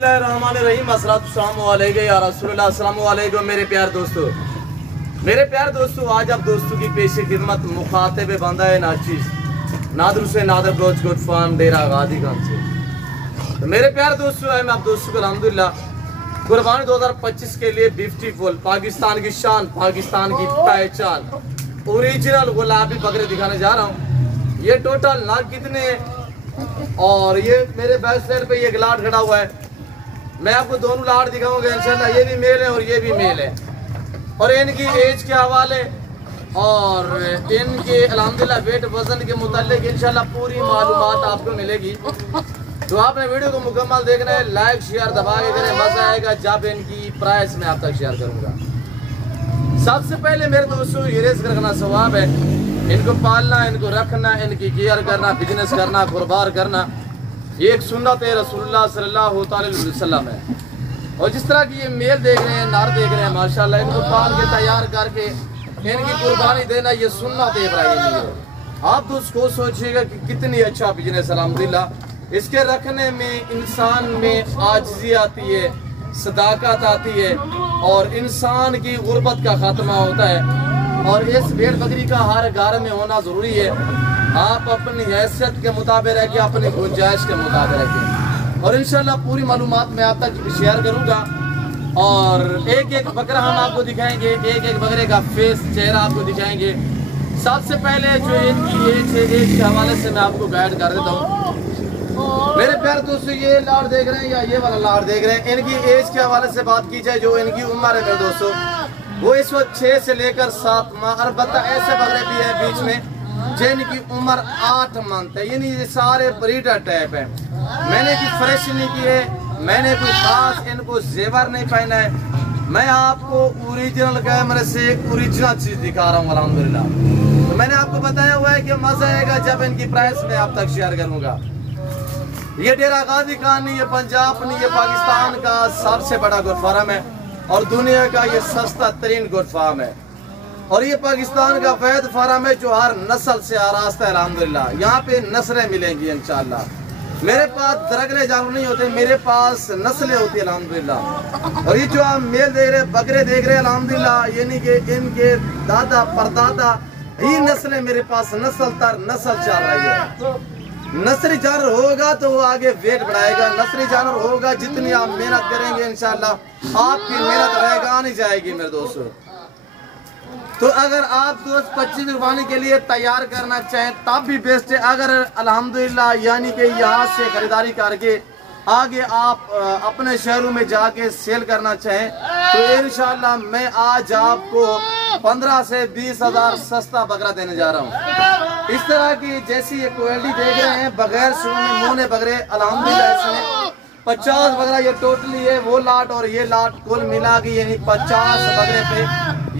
मेरे प्यार दोस्तों आज आप दोस्तों की पेशे खिदमत मुखातिब बंदा है नाचीज नादर से नादर ब्रोच गुड फार्म डेरा गाजी खान से। तो मेरे प्यार दोस्तों मैं आप दोस्तों को अल्हम्दुलिल्लाह कुर्बानी 2025 के लिए ब्यूटीफुल पाकिस्तान की शान, पाकिस्तान की पहचान ओरिजिनल गुलाबी बकरे दिखाने जा रहा हूँ। ये टोटल नाग कितने और ये मेरे बैक साइड पे ये लाट खड़ा हुआ है। मैं आपको दोनों लाट दिखाऊंगा इंशाल्लाह। ये भी मेल है और ये भी मेल है और इनकी एज के हवाले और इनके अल्हम्दुलिल्लाह वेट वजन के मुतालिक इंशाल्लाह पूरी मालूमात आपको मिलेगी। तो आपने वीडियो को मुकम्मल देखना है, लाइक शेयर दबा के करें, मजा आएगा जब इनकी प्राइस मैं आप तक शेयर करूंगा। सबसे पहले मेरे दोस्तों ये रिस्क रखना सवाब है, इनको पालना, इनको रखना, इनकी केयर करना, बिजनेस करना, कारोबार करना, ये एक सुन्नत है रसूलुल्लाह सल्लल्लाहु अलैहि वसल्लम है। और जिस तरह की ये मेल देख रहे हैं, नार देख रहे हैं, माशाल्लाह इनको पाल के तैयार करके इनकी कुर्बानी देना ये सुन्नत है इब्राहिमी है। आप दोस्तों सोचिएगा कि कितनी अच्छा बिजनेस अल्हम्दुलिल्लाह। इसके रखने में इंसान में आजिज़ी आती है, सदाकत आती है और इंसान की गुर्बत का खात्मा होता है। और इस भेड़ बकरी का हर घर में होना ज़रूरी है। आप अपनी हैसियत के मुताबिक रखें, अपनी गुंजाइश के मुताबिक रखें और इंशाल्लाह पूरी मालूमात मैं आप तक शेयर करूंगा। और एक एक बकरा हम आपको दिखाएंगे, एक एक बकरे का फेस, चेहरा आपको दिखाएंगे। सबसे पहले जो इनकी एज है, एज के हवाले से मैं आपको गाइड कर देता हूँ। मेरे प्यार दोस्तों ये लाड़ देख रहे हैं या ये वाला लाड़ देख रहे हैं, इनकी एज के हवाले से बात की जाए, जो इनकी उम्र है मेरे दोस्तों वो इस वक्त 6 से लेकर 7 माह। अलबत्ता ऐसे बकरे भी है बीच में जिनकी उम्र 8 मंथ है, यानी ये सारे ब्रीडर टाइप है। मैंने कोई फ्रेश नहीं किए, मैंने कोई खास इनको जेवर नहीं पहना है। मैं आपको ओरिजिनल कैमरे से ओरिजिनल चीज दिखा रहा हूँ अल्हम्दुलिल्लाह। तो मैंने आपको बताया हुआ है कि मजा आएगा जब इनकी प्राइस मैं आप तक शेयर करूंगा। ये डेरा गाजी खान नहीं, ये पंजाब नहीं, ये पाकिस्तान का सबसे बड़ा गोट फार्म है और दुनिया का ये सस्ता तरीन गोट फार्म है। और ये पाकिस्तान का वैद फार्म है जो हर नस्ल से आरास्ता है अल्हम्दुलिल्लाह। यहाँ पे नस्लें मिलेंगी इंशाल्लाह। मेरे पास दरगले जानवर नहीं होते, मेरे पास नस्लें होती है अल्हम्दुलिल्लाह। और ये जो आप मेल देख रहे, बकरे देख रहे हैं अल्हम्दुलिल्लाह, यानी कि इनके दादा परदादा ही नस्लें मेरे पास नस्ल तर नस्ल चल रही है। नस्ली जानवर होगा तो वो आगे वेट बढ़ाएगा, नस्ली जानवर होगा जितनी आप मेहनत करेंगे इंशाल्लाह आपकी मेहनत रहेगा नहीं जाएगी मेरे दोस्तों। तो अगर आप दोस्त 25 कुर्बानी के लिए तैयार करना चाहें तब भी बेस्ट है। अगर अल्हम्दुलिल्लाह यानी कि यहाँ से खरीदारी करके आगे आप अपने शहरों में जाके सेल करना चाहें तो इंशाल्लाह मैं आज आपको 15 से 20 हजार सस्ता बकरा देने जा रहा हूँ। इस तरह की जैसी ये क्वालिटी देख रहे हैं, बगैर शुरू में मोने बकरे अल्हम्दुलिल्लाह इसमें 50 बकरा ये टोटली है। वो लाट और ये लाट कुल मिला के यानी 50 बकरे पे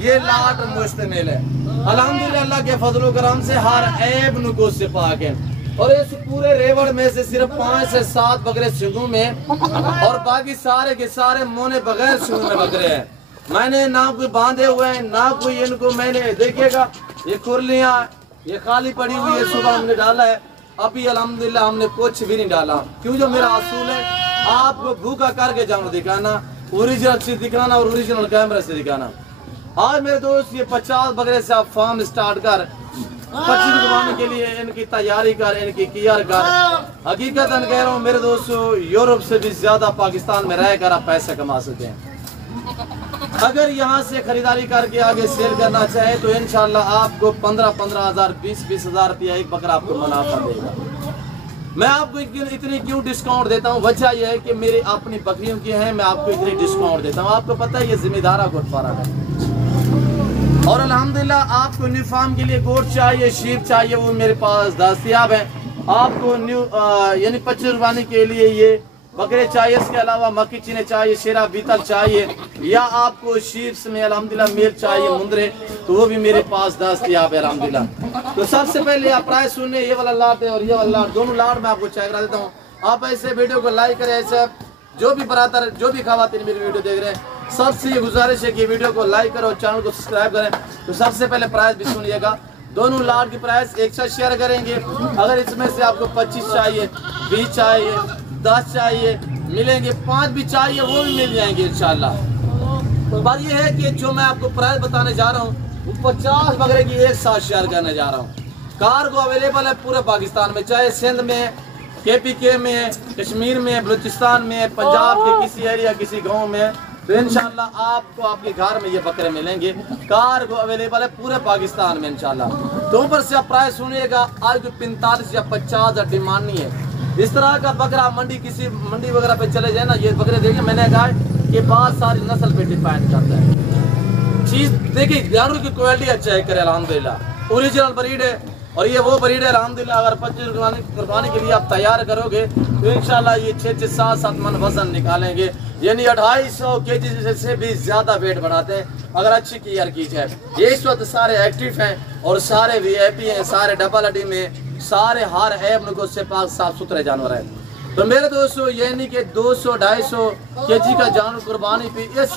ये लाट मुश्तमिल है अल्हम्दुलिल्लाह। अल्लाह के फजलो करम से हर ऐब नुकूस से पाक है। और इस पूरे रेवड़ में से सिर्फ 5 से 7 बकरे सिंगों में और बाकी सारे के सारे मोने बगैर सिंगों में बकरे हैं। मैंने ना कोई बांधे हुए हैं ना कोई इनको, मैंने देखिएगा ये खुरलियाँ ये खाली पड़ी हुई है, सुबह हमने डाला है, अभी अल्हम्दुलिल्लाह हमने कुछ भी नहीं डाला। क्यों? जो मेरा असूल है आपको भूखा करके जानवर दिखाना, ओरिजिनल चीज दिखाना और ओरिजिनल कैमरे से दिखाना। आज मेरे दोस्त ये 50 बकरे से आप फार्म स्टार्ट कर 25 कुर्बानी के लिए इनकी तैयारी कर, इनकी केयर कर। हकीकत कह रहा हूँ मेरे दोस्तों, यूरोप से भी ज्यादा पाकिस्तान में रहकर आप पैसे कमा सकते हैं। अगर यहाँ से खरीदारी करके आगे सेल करना चाहे तो इंशाल्लाह आपको 15-15 हजार 20-20 हजार रुपया एक बकरा आपको मुनाफा देगा। मैं आपको इतनी क्यों डिस्काउंट देता हूँ, वजह यह है कि मेरी अपनी बकरियों की है, मैं आपको इतनी डिस्काउंट देता हूँ। आपको पता है ये जिम्मेदारा गोट फार्म है और अल्हम्दुलिल्लाह आपको न्यू फार्म के लिए गोट चाहिए, शीप चाहिए, वो मेरे पास दस्तयाब है। आपको न्यू यानी 25 कुर्बानी के लिए ये बकरे चाहिए, इसके अलावा मक्की चीने चाहिए, शेरा बीतल चाहिए या आपको शीप्स में अल्हम्दुलिल्लाह मेल चाहिए मुंदरे, तो वो भी मेरे पास दस्तयाब है अल्हम्दुलिल्लाह। तो सबसे पहले आप प्राइस सुनिए, ये वाला लाट है और ये वाला लाट, दोनों लाट मैं आपको चेक करा देता हूँ। आप ऐसे वीडियो को लाइक करें, ऐसे जो भी बरातर जो भी खवातीन मेरी वीडियो देख रहे हैं सबसे ये गुजारिश है कि वीडियो को लाइक करो और चैनल को सब्सक्राइब करें। तो सबसे पहले प्राइस भी सुनिएगा, दोनों लाट की प्राइस एक साथ शेयर करेंगे। अगर इसमें से आपको 25 चाहिए, 20 चाहिए, 10 चाहिए मिलेंगे, 5 भी चाहिए वो भी मिल जाएंगे इंशाल्लाह। तो बात ये है कि जो मैं आपको प्राइस बताने जा रहा हूँ वो 50 बकरे की एक साथ शेयर करने जा रहा हूँ। कार्गो अवेलेबल है पूरे पाकिस्तान में, चाहे सिंध में, KPK में, कश्मीर में, बलूचिस्तान में, पंजाब के किसी एरिया किसी गांव में, तो इंशाल्लाह आपको आपके घर में ये बकरे मिलेंगे। कार्गो अवेलेबल है पूरे पाकिस्तान में इंशाल्लाह। तो ऊपर से आप प्राइस सुनिएगा, आज कोई 45 या 50 डिमांड नहीं है। इस तरह का बकरा मंडी किसी मंडी वगैरह पे चले जाए ना, ये बकरे देखिए मैंने कहा कि बहुत सारी नस्ल पे डिपेंड करता है। चीज देखिए जानवर की क्वालिटी अच्छा है करे अल्हम्दुलिल्लाह, ओरिजिनल ब्रीड है और ये वो ब्रीड है अल्हम्दुलिल्लाह। अगर 25 कुर्बानी के लिए आप तैयार करोगे तो इंशाल्लाह ये 6-6, 7-7 मन वजन निकालेंगे, यानी 250 kg से भी ज्यादा वेट बढ़ाते हैं अगर अच्छी केयर की जाए। ये इस वक्त सारे एक्टिव हैं और सारे VIP हैं, सारे डबल हड्डी में, सारे हर ऐब नुको से पाक साफ सुथरे जानवर है। तो मेरे दोस्तों ये नहीं कि 200-250 kg का जानवर कुर्बानी पे, इस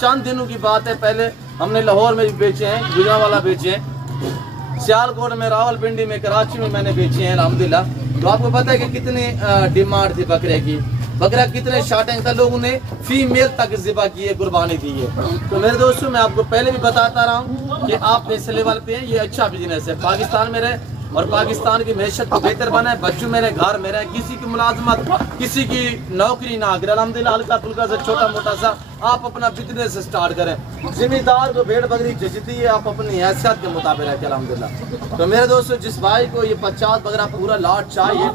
चंद दिनों की बात है, पहले हमने लाहौर में भी बेचे हैं, गुजरांवाला बेचे हैं, सियालकोट में, रावलपिंडी में, कराची में मैंने बेचे हैं अल्हम्दुलिल्लाह। तो आपको पता है कि कितनी डिमांड थी बकरे की, बकरा कितने शार्टिंग था, लोगों ने फीमेल तक ज़िबा की है, कुर्बानी दी है। तो मेरे दोस्तों मैं आपको पहले भी बताता रहा हूँ कि आप इस लेवल पे हैं, ये अच्छा बिजनेस है, पाकिस्तान में रहे और पाकिस्तान की मैशत को बेहतर बनाए, बच्चों मेरे घर में रहे, किसी की मुलाजमत, किसी की नौकरी ना करे, अल्हम्दुलिल्लाह हल्का फुल्का से छोटा मोटा सा आप अपना बिजनेस स्टार्ट करें। जिम्मेदार को भेड़ बकरी जचती है, आप अपनी हैसियत के मुताबिक रखें अल्हम्दुलिल्लाह। तो मेरे दोस्तों जिस भाई को ये 50 बकरा पूरा लॉट चाहिए,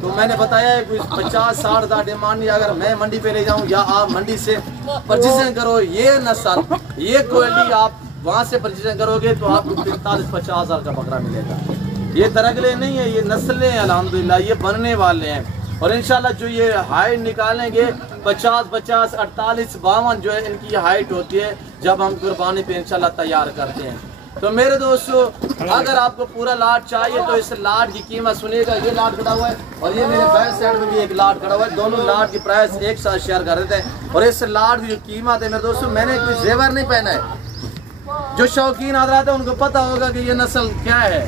तो मैंने बताया है कुछ 50-60 हज़ार डिमांड नहीं, अगर मैं मंडी पे ले जाऊँ या आप मंडी से परचेजिंग करो, ये नस्ल ये क्वालिटी आप वहाँ से परचेजिंग करोगे तो आपको 45-50 हज़ार का बकरा मिलेगा। ये तरगले नहीं है, ये नस्लें हैं अल्हम्दुलिल्लाह, ये बनने वाले हैं और इंशाल्लाह जो ये हाइट निकालेंगे 50-50, 48-52 जो है इनकी हाइट होती है जब हम कुर्बानी पे इंशाल्लाह तैयार करते हैं। तो मेरे दोस्तों अगर आपको पूरा लाट चाहिए तो इस लाट की कीमत सुनिएगा, ये लाट खड़ा हुआ है और ये मेरे बैक साइड में भी एक लाट खड़ा हुआ है, दोनों लाट की प्राइस एक साथ शेयर कर देते हैं। और इस लाट की जो कीमत है मेरे दोस्तों, मैंने कोई जेवर नहीं पहना है, जो शौकीन हज़रात है उनको पता होगा कि ये नस्ल क्या है।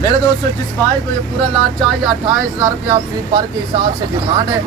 मेरे दोस्तों जिस भाई को ये पूरा लाट चाहिए 28 हज़ार रुपया फी पर के हिसाब से डिमांड है।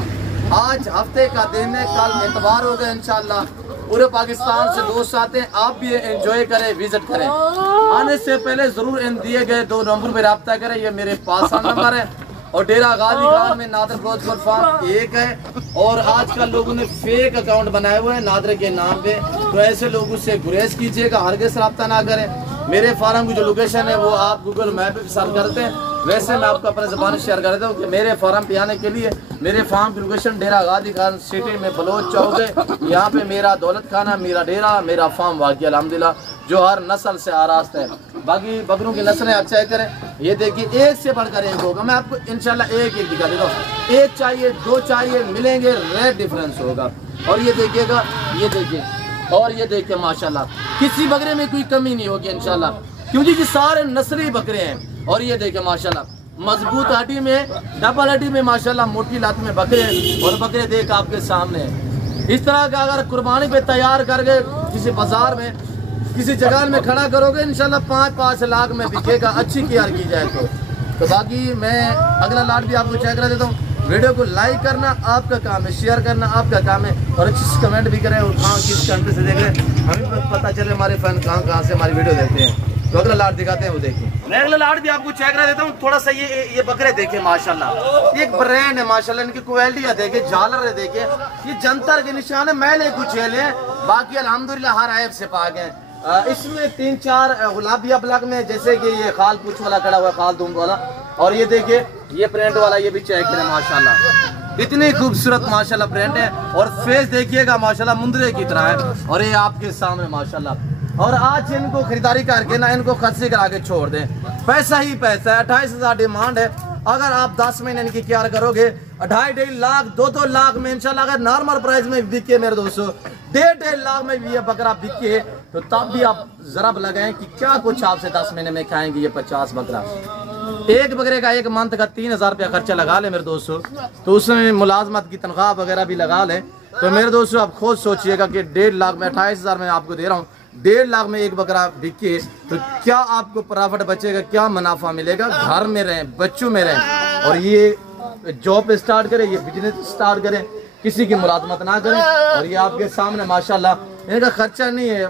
आज हफ्ते का दिन है, कल एतवार होगा इंशाल्लाह, पूरे पाकिस्तान से दोस्त आते हैं, आप भी एंजॉय करें, विजिट करें। आने से पहले जरूर इन दिए गए 2 नंबर पे रब्ता करें, ये मेरे पास नंबर है और डेरा गाजी खान में नादर ब्रोच फार्म 1 है। और आजकल लोगों ने फेक अकाउंट बनाए हुए हैं नादर के नाम पे, तो ऐसे लोगों से गुरेज कीजिएगा, हरगिज़ रब्ता ना करें। मेरे फार्म की जो लोकेशन है वो आप गूगल मैप पे सर्च करते हैं, वैसे मैं आपको अपने ज़बान शेयर कर देता हूँ कि मेरे फार्म पे आने के लिए मेरे फार्म की लोकेशन डेरा गाजी खान सिटी में बलोच चौक है। यहाँ पे मेरा दौलत खाना, मेरा डेरा, मेरा फार्म वाक़ई अल्हम्दुलिल्लाह जो हर नस्ल से आरास्त है। बाकी बकरों की नस्लें आप चेक करें, ये देखिए एक से बढ़कर एक होगा, मैं आपको इंशाल्लाह एक दिखा देता हूँ। 1 चाहिए 2 चाहिए मिलेंगे, रेट डिफरेंस होगा। और ये देखिएगा, ये देखिए और ये देखिए माशाल्लाह किसी बकरे में कोई कमी नहीं होगी इंशाल्लाह, क्योंकि ये सारे नस्ली बकरे हैं। और ये देखिए माशाल्लाह मजबूत हड्डी में, डबल हड्डी में माशाल्लाह मोटी लात में बकरे हैं और बकरे देख आपके सामने हैं। इस तरह का अगर कुर्बानी पे तैयार करके किसी बाजार में किसी जगह में खड़ा करोगे इंशाल्लाह 5-5 लाख में बिकेगा, अच्छी केयर की जाए तो। बाकी मैं अगला लाट भी आपको चेक करा देता हूँ। वीडियो को लाइक करना आपका काम है, शेयर करना आपका काम है और अच्छी से कमेंट भी करें और कहाँ किस कंट्री से देख रहे हैं हमें पता चले, हमारे फैन कहाँ से हमारी वीडियो देखते हैं। तो अगला लाट दिखाते हैं, वो देखिए। मैं अगला लाट भी आपको चेक करा देता हूँ। थोड़ा सा ये बकरे देखे माशाल्लाह, ये एक ब्रांड है माशाल्लाह, इनकी क्वालिटी है देखिए, झालर है देखिए, ये जंतर के निशान है, मैले कुछ है, बाकी अल्हम्दुलिल्लाह हर ऐब से पाक है। इसमें 3-4 गुलाबिया ब्लॉक में, जैसे कि ये खाल पूछ वाला खड़ा हुआ है, खाल दूम वाला, और ये देखिए ये प्रिंट वाला, ये भी चेक करें माशाल्लाह, इतनी खूबसूरत माशाल्लाह प्रिंट है। और फेस देखिएगा माशाल्लाह मुंदरे की तरह है और ये आपके सामने माशाल्लाह। और आज इनको खरीदारी करके ना इनको खस्सी करा के छोड़ दें, पैसा ही पैसा है। 28 हज़ार डिमांड है, अगर आप 10 महीने इनकी केयर करोगे 2.5 लाख 2-2 लाख में इंशाल्लाह, अगर नॉर्मल प्राइस में बिके मेरे दोस्तों 1.5 लाख में भी ये बकरा बिके तो तब भी आप जरा लगाएं कि क्या कुछ आपसे 10 महीने में खाएंगे ये 50 बकरा। एक बकरे का एक मंथ का 3,000 रुपया खर्चा लगा ले मेरे दोस्तों, तो उसमें मुलाजमत की तनख्वाह वगैरह भी लगा लें। तो मेरे दोस्तों आप खुद सोचिएगा कि 1.5 लाख में 28 हज़ार में आपको दे रहा हूँ, 1.5 लाख में एक बकरा बिके तो क्या आपको प्रॉफिट बचेगा, क्या मुनाफा मिलेगा। घर में रहें, बच्चों में रहें। और ये जॉब स्टार्ट करें, ये बिजनेस स्टार्ट करें, किसी की मुलाजमत ना करें। और ये आपके सामने माशाल्लाह इनका खर्चा नहीं है,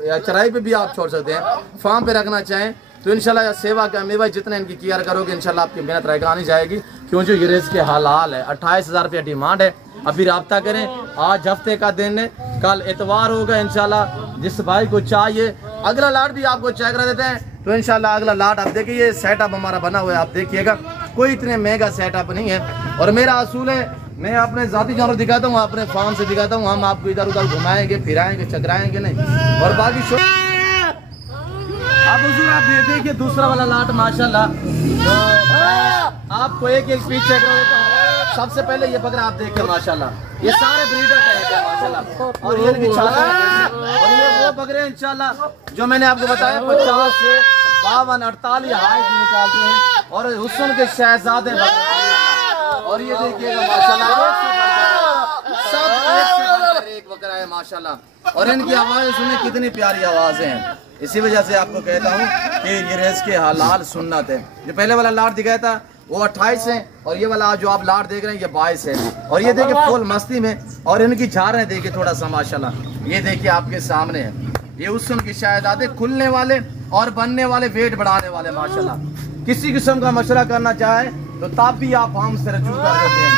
या चराई पे भी आप छोड़ सकते हैं, फार्म पे रखना चाहें तो इंशाल्लाह सेवा का मेवा जितना इनकी केयर करोगे इंशाल्लाह आपकी मेहनत रहेगा नहीं जाएगी। क्यों जो ये रेस के हालाल है, 28,000 रुपया डिमांड है। अभी रब्ता करें, आज हफ्ते का दिन है, कल इतवार होगा इंशाल्लाह। जिस भाई को चाहिए अगला लाट भी आपको चेक करा देते हैं तो इंशाल्लाह अगला लाट आप देखिए। ये सेटअप हमारा बना हुआ है, आप देखिएगा, कोई इतने महंगा सेटअप नहीं है। और मेरा असूल है, मैं अपने जाती जानवर दिखाता हूँ, अपने फार्म से दिखाता हूँ, हम आपको इधर उधर घुमाएंगे, फिराएंगे, चकराएंगे नहीं। और बाकी अब हुजूर आप ये देखिए दूसरा वाला लाट माशाल्लाह, तो आपको एक एक पीस चेक करा देता हूँ। सबसे पहले ये बकरा आप देखिए माशाल्लाह, ये सारे ब्रीडर टाइप है माशाल्लाह। और ये इनकी छाती है, और ये वो बकरे इंशाल्लाह जो मैंने आपको बताया 50 से 52 48 हाइट निकालते हैं। और हुस्न के शहजादे बकरे, और ये देखिएगा माशाल्लाह एक बकरा है माशाल्लाह। और इनकी आवाज़ सुने कितनी प्यारी आवाज़ें हैं। इसी वजह से आपको कहता हूँ कि ये रेस के हालाल सुन्नत है। जो पहले वाला लाट दिखाया था वो 28 है, और ये वाला जो आप लाट देख रहे हैं ये 22 है। और ये देखिए फुल मस्ती में, और इनकी झारें देखिए थोड़ा सा माशाल्लाह, ये देखिए आपके सामने है। ये हुस्न की शहजादे, खुलने वाले और बनने वाले, वेट बढ़ाने वाले माशाल्लाह। किसी किस्म का मशवरा करना चाहे तो तब भी आप हमसे रजू कर सकते हैं।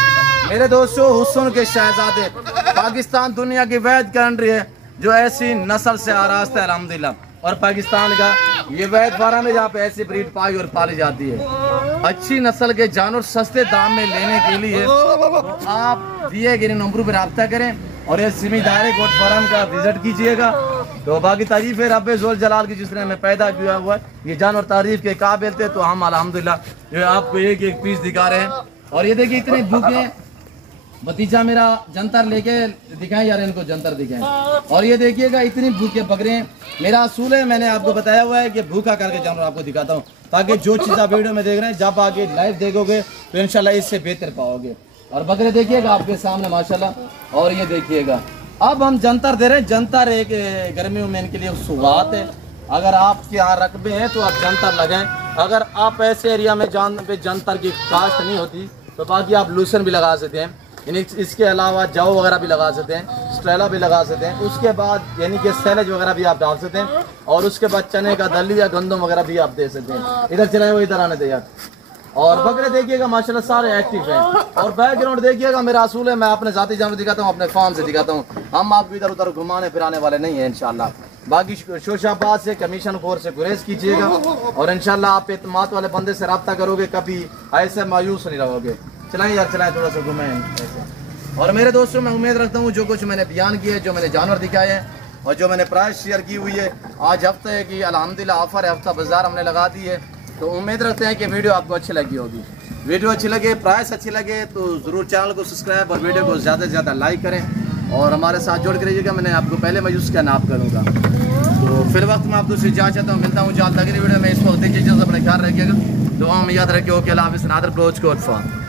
मेरे दोस्तों, हुस्न के शहजादे, पाकिस्तान दुनिया की वैद कंट्री है जो ऐसी नस्ल से आरास्ता है अल्हम्दुलिल्लाह। और पाकिस्तान का ये वैद फार्म है जहाँ पे ऐसी ब्रीड पाई और पाली जाती है। अच्छी नस्ल के जानवर सस्ते दाम में लेने के लिए तो आप दिए गए नंबर पर रब्ता करें और ये सिमी दायरे गोट फार्म का विजिट कीजिएगा। तो बाकी तारीफ है रब्बे ज़ोल जलाल की जिसने हमें पैदा किया हुआ है। ये जानवर तारीफ के काबिल थे, तो हम अल्हम्दुलिल्लाह जो आपको एक एक पीस दिखा रहे हैं। और ये देखिए इतने भूखे, भतीजा मेरा जंतर लेके दिखाएं यार, इनको जंतर दिखाएं। और ये देखिएगा इतनी भूखे बकरे हैं। मेरा असूल है, मैंने आपको बताया हुआ है कि भूखा करके जानवर आपको दिखाता हूँ, ताकि जो चीज़ आप वीडियो में देख रहे हैं जब आगे लाइव देखोगे तो इंशाल्लाह इससे बेहतर पाओगे। और बकरे देखिएगा आपके सामने माशाल्लाह। और ये देखिएगा अब हम जंतर दे रहे हैं। जंतर एक गर्मियों में इनके लिए सुगात है। अगर आपके यहाँ रकबे हैं तो आप जंतर लगाएं। अगर आप ऐसे एरिया में जंतर की काश्त नहीं होती तो बाकी आप लूसन भी लगा सकते हैं। इसके अलावा जाओ वगैरह भी लगा सकते हैं, स्ट्रेला भी लगा सकते हैं। उसके बाद यानी कि सैलेज वगैरह भी आप डाल सकते हैं। और उसके बाद चने का दली या गंदम वगैरह भी आप दे सकते हैं। इधर चलाए वो इधर आने दे यार। और बकरे देखिएगा माशाल्लाह सारे एक्टिव हैं। और बैकग्राउंड देखिएगा, मेरा असूल है मैं अपने जाती जानवर दिखाता हूँ, अपने फार्म से दिखाता हूँ। हम आपको इधर उधर घुमाने फिराने वाले नहीं है इंशाल्लाह। बाकी शोशाबाद से, कमीशन खोर से गुरेज कीजिएगा और इंशाल्लाह आप एतमाद वाले बंदे से रब्ता करोगे, कभी ऐसे मायूस नहीं रहोगे। चलाएं यार, चलाएं, थोड़ा सा घुमाएं ऐसे। और मेरे दोस्तों, मैं उम्मीद रखता हूँ जो कुछ मैंने बयान किया है, जो मैंने जानवर दिखाए हैं और जो मैंने प्राइस शेयर की हुई है, आज हफ्ते है कि अल्हम्दुलिल्लाह ऑफर है, हफ्ता बाजार हमने लगा दी है। तो उम्मीद रखते हैं कि वीडियो आपको अच्छी लगी होगी। वीडियो अच्छी लगे, प्राइस अच्छी लगे तो ज़रूर चैनल को सब्सक्राइब और वीडियो को ज़्यादा से ज़्यादा लाइक करें और हमारे साथ जोड़ कर रहिएगा। मैंने आपको पहले मायूस का नाप करूँगा। तो फिर वक्त मैं आप दूसरी जा चाहता हूँ, मिलता हूँ जल्द अगली वीडियो में। इस वक्त देखिए, अपने ख्याल रखिएगा, दुआ में याद रखिए। ओके, अल्लाह हाफ़िज़। नादर ब्लोच कोट फॉर्म।